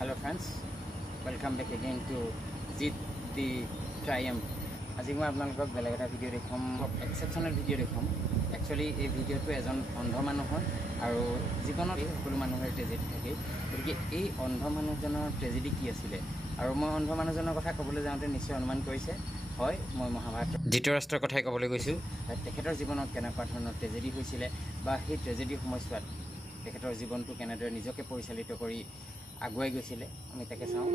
Hello friends, welcome back again to Zit the Triumph. আজি মই আপোনালোকক বেলেগ এটা ভিডিঅ' দেখুৱাম, এক্সেপশ্যনেল ভিডিঅ' দেখুৱাম। একচুৱেলি এই ভিডিঅ'টো এজন অন্ধ মানুহৰ আৰু জীৱনত সকলো মানুহৰ ট্ৰেজেডি থাকে। গতিকে এই অন্ধ মানুহজনৰ ট্ৰেজেডি কি আছিলে আৰু মই অন্ধ মানুহজনৰ কথা ক'বলৈ যাওঁতে নিশ্চয় অনুমান কৰিছে, হয় মই মহাভাৰত ধৃতৰাষ্ট্ৰৰ কথাই ক'বলৈ গৈছোঁ। তেখেতৰ জীৱনত কেনেকুৱা ধৰণৰ ট্ৰেজেডি হৈছিলে বা সেই ট্ৰেজেডিৰ সময়ছোৱাত তেখেতৰ জীৱনটো কেনেদৰে নিজকে পৰিচালিত কৰি আগুৱাই গৈছিলে আমি তাকে চাওঁ।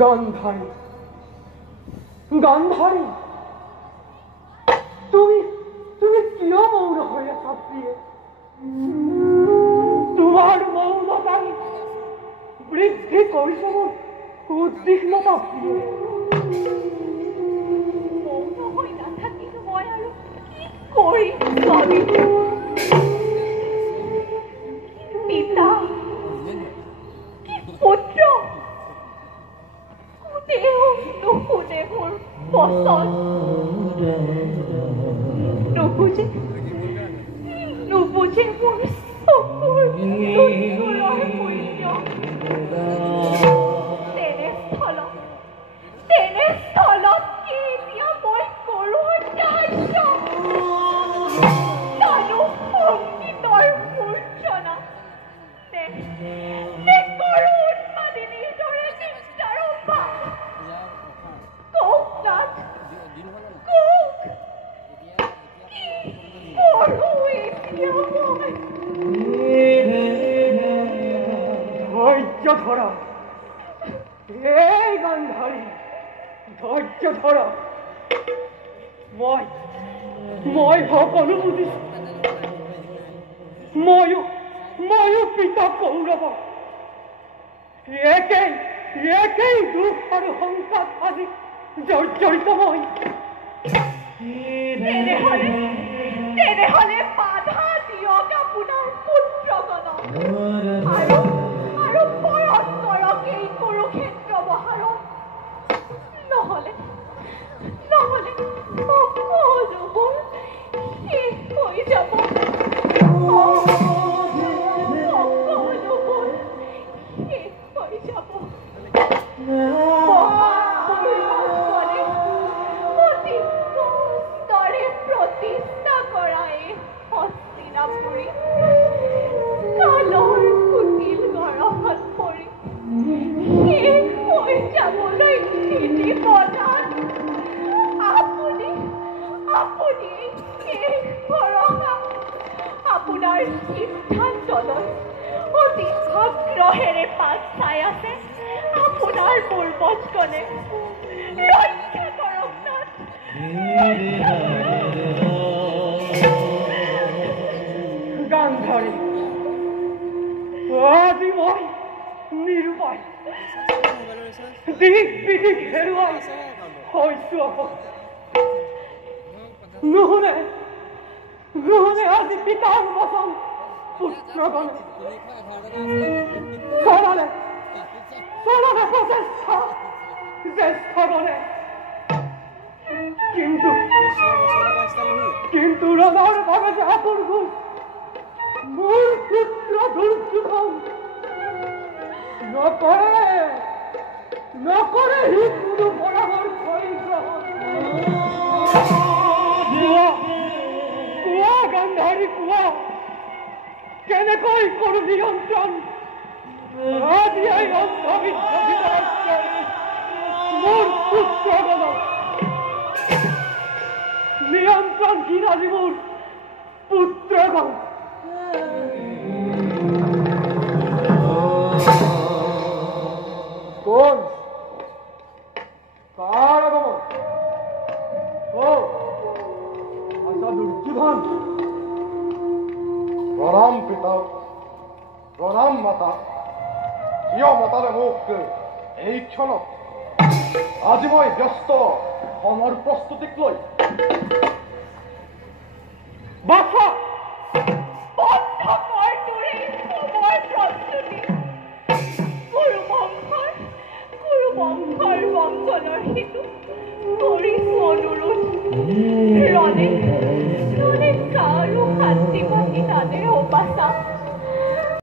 গান্ধাৰী, গান্ধাৰী, তুমি তুমি কিয় মৌন হয়ে চাপিয়ে? তোমাৰ মৌনতাই বৃদ্ধি কৰিছে মোৰ উদ্বিগ্নতা। মৌন হৈ নাথাকিলো মই আৰু কি কৰিম স্বামী? পিতা কি পুত্ৰ নুশুনে মোৰ বচন, নুবুজে নুবুজে মোৰ চকুৰ নুচুৰৰ মূল্য। তেনেস্থলত কি এতিয়া মই কৰোঁ কাৰ্য? জানো সংগীতৰ মূৰ্ছনা নে কৰোঁ উন্মাদিনীৰ দৰে চিন্তাৰম্ভা? ধৈৰ্য ধৰা, এই গান্ধাৰী ধৈৰ্য ধৰা। মই সকলো বুজিছো। ময়ো পিতা কৌৰৱ। একেই দুখ আৰু সংসাৰ আদি জৰ্জৰিত মই। তেনেহলে বাধা দিয়ক আপোনাৰ পুত্ৰগণক আৰু পৰস্পৰক যাওক এই কুৰুক্ষেত্ৰ মহাৰণ নহ'লে সকলোবোৰ শেষ হৈ যাব সকলোবোৰ শেষ হৈ যাব অতি কষ্টৰে প্ৰতিষ্ঠা কৰা এই হস্তিনাপুৰী কালৰ কুটিল গৰমত পৰি শেষ হৈ যাবলৈ নিদিবনাত আপুনি শেষ ভৰসা আপোনাৰ সিদ্ধান্তলৈ অতি আগ্ৰহেৰে পাছ চাই আছে আপোনাৰ পূৰ্বজগণে ৰক্ষা কৰক নাথ গান্ধাৰী আজি মই নিৰুপায় দিক বিদিক হেৰুৱাই হৈছো নুশুনে আজি পিতাৰ বচন পুত্ৰগণে চলালে প্ৰচেষ্টা জ্যেষ্ঠগণে কিন্তু ৰজাৰ ভাবে যে আপুৰ ঘোষ মোৰ পুত্ৰ দুৰ্যোধন নকৰে সি কোনো পৰামৰ্শই গ্ৰহণ কোৱা গান্ধাৰী কোৱা কেনেকৈ কৰো নিয়ন্ত্ৰণ আজি এই অন্ধবিশ্বাস মোৰ পুত্ৰগণক নিয়ন্ত্ৰণ কি আজি মোৰ পুত্ৰগণ কোন কাৰ আগমন আচ্ছা দুৰ্যোধন প্ৰণাম পিতা প্ৰণাম মাতা কিয় মাতাৰে মোক এই ক্ষণত আজি মই ব্যস্ত সময় প্ৰস্তুতিক লৈ বাছা বন্ধ কৰ তোৰ এই সময় প্ৰস্তুতি কুৰুবংশৰ বংশনৰ হেতু কৰিছো অনুৰোধ ৰণে কাৰো শান্তি পাতি নানে বাছা